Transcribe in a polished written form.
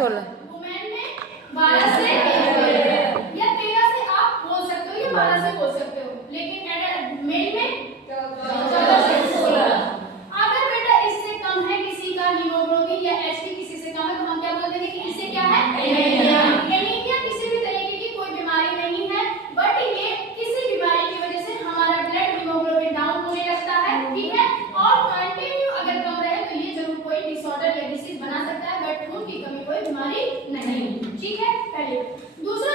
16 women में 12 से या 13 से आप बोल सकते हो या 12 से बोल सकते हो, लेकिन मेल में 14 से 16। अगर बेटा इससे कम है किसी का हीमोग्लोबिन या एचबी किसी से कम है तो हम क्या बोल देंगे कि इससे क्या है, एनीमिया। एनीमिया किसी भी तरीके की कोई बीमारी नहीं है, बट ये किसी बीमारी की वजह से हमारा ब्लड हीमोग्लोबिन डाउन होने लगता है, ठीक है, और कंटिन्यू अगर कम रहे तो ये जरूर कोई डिसऑर्डर या डिसीज बना सकता है, बट खून की कमी कोई बीमारी नहीं, ठीक है। पहले दूसरा